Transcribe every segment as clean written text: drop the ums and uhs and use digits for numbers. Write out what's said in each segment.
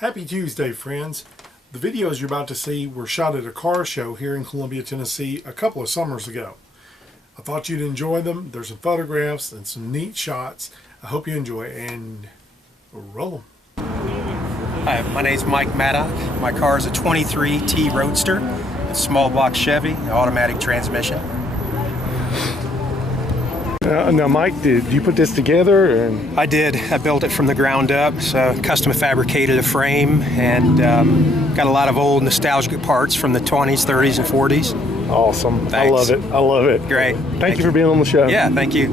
Happy Tuesday, friends. The videos you're about to see were shot at a car show here in Columbia, Tennessee a couple of summers ago. I thought you'd enjoy them. There's some photographs and some neat shots. I hope you enjoy, and roll them. Hi, my name's Mike Maddock. My car is a 23 T Roadster, a small block Chevy, automatic transmission. Now, Mike, did you put this together? I did. I built it from the ground up, so custom fabricated a frame, and got a lot of old nostalgic parts from the 20s, 30s, and 40s. Awesome. Thanks. I love it. I love it. Great. Thank you for being on the show. Yeah, thank you.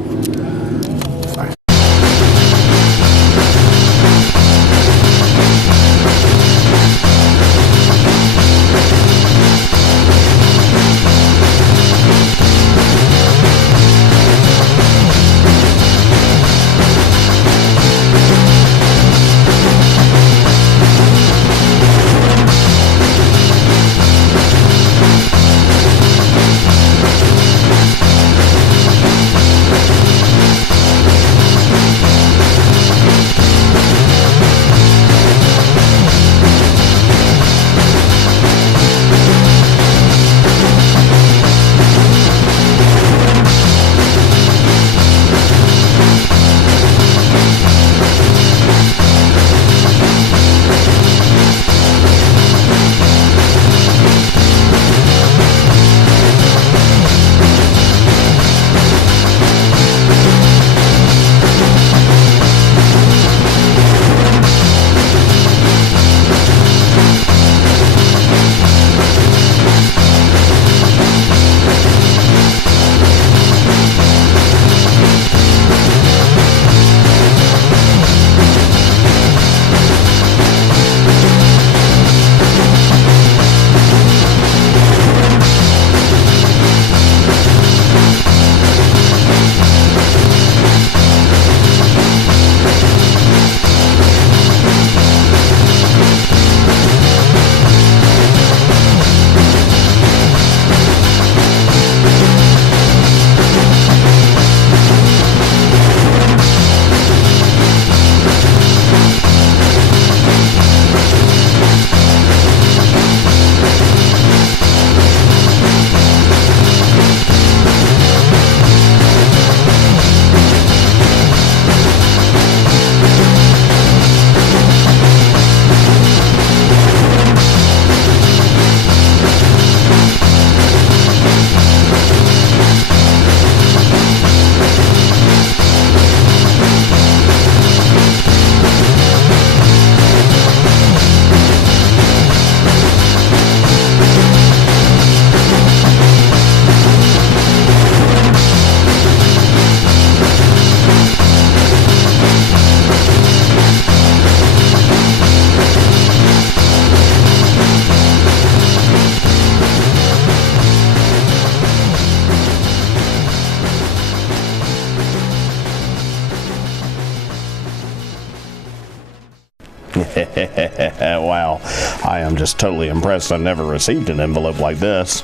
Wow, I am just totally impressed. I never received an envelope like this.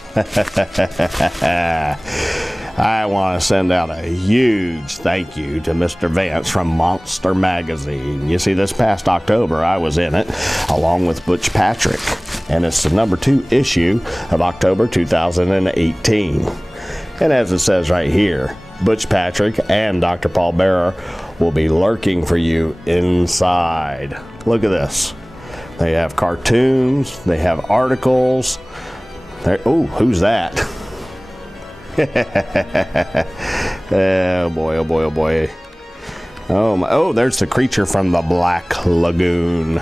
I want to send out a huge thank you to Mr. Vance from Monster Magazine. You see, this past October, I was in it, along with Butch Patrick, and it's the #2 issue of October 2018. And as it says right here, Butch Patrick and Dr. Paul Bearer will be lurking for you inside. Look at this. They have cartoons, they have articles. Oh, who's that? Oh boy, oh boy, oh boy. Oh, there's the creature from the Black Lagoon.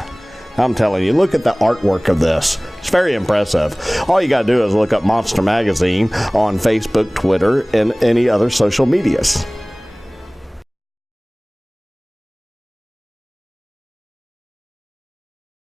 I'm telling you, look at the artwork of this. It's very impressive. All you gotta do is look up Monster Magazine on Facebook, Twitter, and any other social medias.